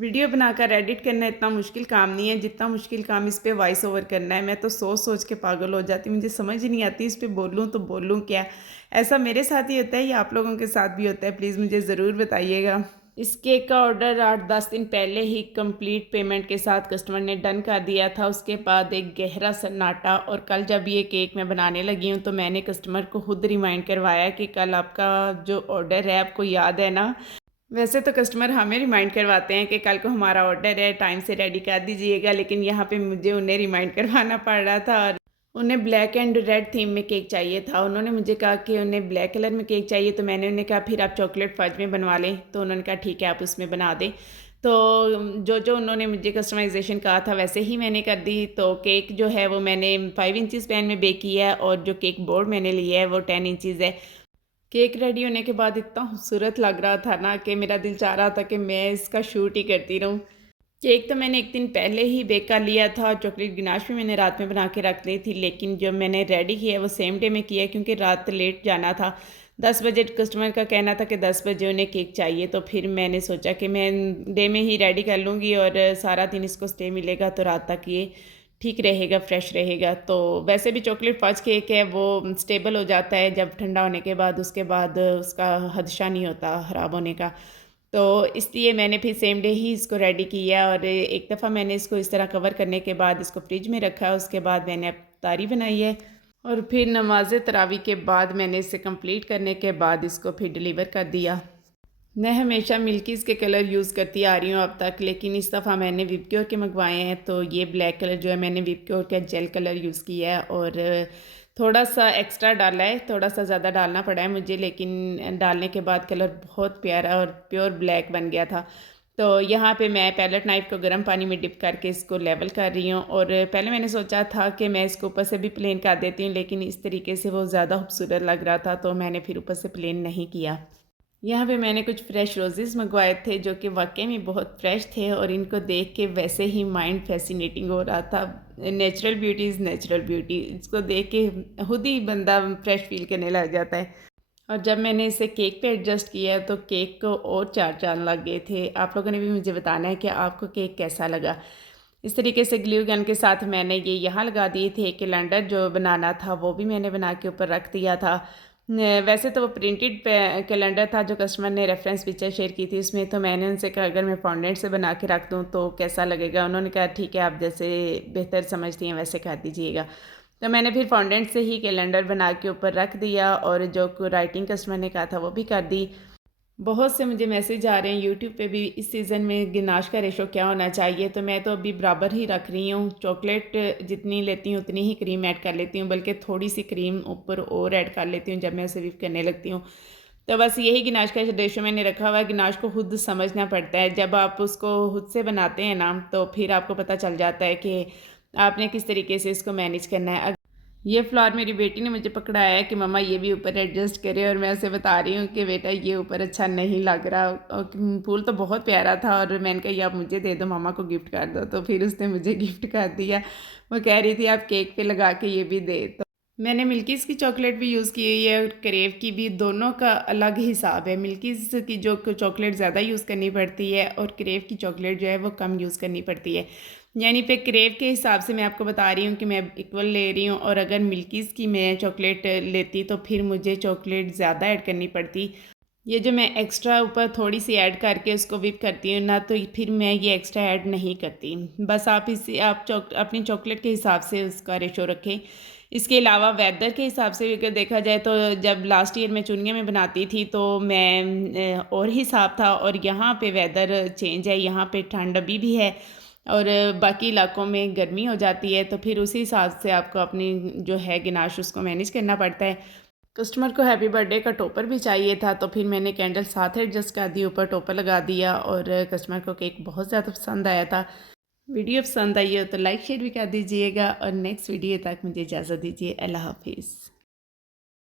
Video बनाकर edit करना इतना मुश्किल काम नहीं है जितना मुश्किल काम इस पे वॉइस ओवर करना है। मैं तो सोच सोच के पागल हो जाती हूँ, मुझे समझ ही नहीं आती इस पे बोलूँ तो बोलूँ क्या। ऐसा मेरे साथ ही होता है या आप लोगों के साथ भी होता है? प्लीज़ मुझे ज़रूर बताइएगा। इस केक का ऑर्डर 8-10 दिन पहले ही कंप्लीट पेमेंट के साथ कस्टमर ने डन कर दिया था। उसके बाद एक गहरा सन्नाटा, और कल जब ये केक मैं बनाने लगी हूँ तो मैंने कस्टमर को खुद रिमाइंड करवाया कि कल आपका जो ऑर्डर है आपको याद है ना। वैसे तो कस्टमर हमें रिमाइंड करवाते हैं कि कल को हमारा ऑर्डर है, टाइम से रेडी कर दीजिएगा, लेकिन यहाँ पे मुझे उन्हें रिमाइंड करवाना पड़ रहा था। और उन्हें ब्लैक एंड रेड थीम में केक चाहिए था। उन्होंने मुझे कहा कि उन्हें ब्लैक कलर में केक चाहिए, तो मैंने उन्हें कहा फिर आप चॉकलेट फज में बनवा लें, तो उन्होंने कहा ठीक है आप उसमें बना दें। तो जो जो उन्होंने मुझे कस्टमाइजेशन कहा था वैसे ही मैंने कर दी। तो केक जो है वो मैंने 5 इंचज़ पैन में बेक किया है, और जो केक बोर्ड मैंने लिया है वो 10 इंचज़ है। केक रेडी होने के बाद इतना खूबसूरत लग रहा था ना कि मेरा दिल चाह रहा था कि मैं इसका शूट ही करती रहूँ। केक तो मैंने एक दिन पहले ही बेक कर लिया था, और चॉकलेट गनाश भी मैंने रात में बना के रख ली थी, लेकिन जब मैंने रेडी किया वो सेम डे में किया क्योंकि रात लेट जाना था। 10 बजे कस्टमर का कहना था कि 10 बजे उन्हें केक चाहिए, तो फिर मैंने सोचा कि मैं डे में ही रेडी कर लूँगी और सारा दिन इसको स्टे मिलेगा तो रात तक ये ठीक रहेगा, फ्रेश रहेगा। तो वैसे भी चॉकलेट फज केक है वो स्टेबल हो जाता है जब ठंडा होने के बाद, उसके बाद उसका खदशा नहीं होता ख़राब होने का। तो इसलिए मैंने फिर सेम डे ही इसको रेडी किया, और एक दफ़ा मैंने इसको इस तरह कवर करने के बाद इसको फ्रिज में रखा। उसके बाद मैंने अफ्तारी बनाई है, और फिर नमाज़ तरावी के बाद मैंने इसे कंप्लीट करने के बाद इसको फिर डिलीवर कर दिया। मैं हमेशा मिल्कीज़ के कलर यूज़ करती आ रही हूँ अब तक, लेकिन इस दफ़ा मैंने विपक्योर के मंगवाए हैं, तो ये ब्लैक कलर जो है मैंने विपक्योर का जेल कलर यूज़ किया है, और थोड़ा सा एक्स्ट्रा डाला है, थोड़ा सा ज़्यादा डालना पड़ा है मुझे, लेकिन डालने के बाद कलर बहुत प्यारा और प्योर ब्लैक बन गया था। तो यहाँ पे मैं पैलेट नाइफ़ को गर्म पानी में डिप करके इसको लेवल कर रही हूँ, और पहले मैंने सोचा था कि मैं इसको ऊपर से भी प्लेन कर देती हूँ, लेकिन इस तरीके से वो ज़्यादा खूबसूरत लग रहा था तो मैंने फिर ऊपर से प्लेन नहीं किया। यहाँ पे मैंने कुछ फ्रेश रोज़ेज़ मंगवाए थे जो कि वाक़ई में बहुत फ्रेश थे, और इनको देख के वैसे ही माइंड फैसिनेटिंग हो रहा था। Natural beauty is natural beauty, इसको देख के खुद ही बंदा फ्रेश फ़ील करने लग जाता है। और जब मैंने इसे केक पे एडजस्ट किया तो केक को और चार चाँद लग गए थे। आप लोगों ने भी मुझे बताना है कि आपको केक कैसा लगा। इस तरीके से ग्लू गन के साथ मैंने ये यहाँ लगा दिए थे। कैलेंडर जो बनाना था वो भी मैंने बना के ऊपर रख दिया था। वैसे तो वो प्रिंटेड कैलेंडर था जो कस्टमर ने रेफरेंस पिक्चर शेयर की थी उसमें, तो मैंने उनसे कहा अगर मैं फॉन्डेंट से बना के रख दूँ तो कैसा लगेगा। उन्होंने कहा ठीक है आप जैसे बेहतर समझती हैं वैसे कर दीजिएगा। तो मैंने फिर फॉन्डेंट से ही कैलेंडर बना के ऊपर रख दिया, और जो राइटिंग कस्टमर ने कहा था वो भी कर दी। बहुत से मुझे मैसेज आ रहे हैं यूट्यूब पे भी इस सीज़न में गिनाश का रेशो क्या होना चाहिए, तो मैं तो अभी बराबर ही रख रही हूँ। चॉकलेट जितनी लेती हूँ उतनी ही क्रीम ऐड कर लेती हूँ, बल्कि थोड़ी सी क्रीम ऊपर और ऐड कर लेती हूँ जब मैं उसे व्हिप करने लगती हूँ। तो बस यही गिनाश का रेशो मैंने रखा हुआ है। गिनाश को खुद समझना पड़ता है, जब आप उसको खुद से बनाते हैं ना तो फिर आपको पता चल जाता है कि आपने किस तरीके से इसको मैनेज करना है। ये फ्लावर मेरी बेटी ने मुझे पकड़ाया है कि मम्मा ये भी ऊपर एडजस्ट करे, और मैं उसे बता रही हूँ कि बेटा ये ऊपर अच्छा नहीं लग रहा। और फूल तो बहुत प्यारा था, और मैंने कहा ये आप मुझे दे दो, मम्मा को गिफ्ट कर दो, तो फिर उसने मुझे गिफ्ट कर दिया। वो कह रही थी आप केक पे लगा के ये भी दे। तो मैंने मिल्कीज़ की चॉकलेट भी यूज़ की हुई है और क्रेव की भी, दोनों का अलग हिसाब है। मिल्कीज़ की जो चॉकलेट ज़्यादा यूज़ करनी पड़ती है, और क्रेव की चॉकलेट जो है वो कम यूज़ करनी पड़ती है। यानी पे क्रेव के हिसाब से मैं आपको बता रही हूँ कि मैं इक्वल ले रही हूँ, और अगर मिल्कीज़ की मैं चॉकलेट लेती तो फिर मुझे चॉकलेट ज़्यादा ऐड करनी पड़ती। ये जो मैं एक्स्ट्रा ऊपर थोड़ी सी ऐड करके उसको व्हिप करती हूँ ना, तो फिर मैं ये एक्स्ट्रा ऐड नहीं करती। बस आप इसे आप अपनी चॉकलेट के हिसाब से उसका रेशो रखें। इसके अलावा वेदर के हिसाब से अगर देखा जाए तो जब लास्ट ईयर मैं चुनिया में बनाती थी तो मैं और हिसाब था, और यहाँ पे वेदर चेंज है, यहाँ पे ठंड अभी भी है और बाकी इलाकों में गर्मी हो जाती है, तो फिर उसी हिसाब से आपको अपनी जो है गिनाश उसको मैनेज करना पड़ता है। कस्टमर को हैप्पी बर्थडे का टॉपर भी चाहिए था, तो फिर मैंने कैंडल साथ एडजस्ट कर दी, ऊपर टॉपर लगा दिया, और कस्टमर को केक बहुत ज़्यादा पसंद आया था। वीडियो पसंद आई हो तो लाइक शेयर भी कर दीजिएगा, और नेक्स्ट वीडियो तक मुझे इजाज़त दीजिए। अल्लाह हाफिज़।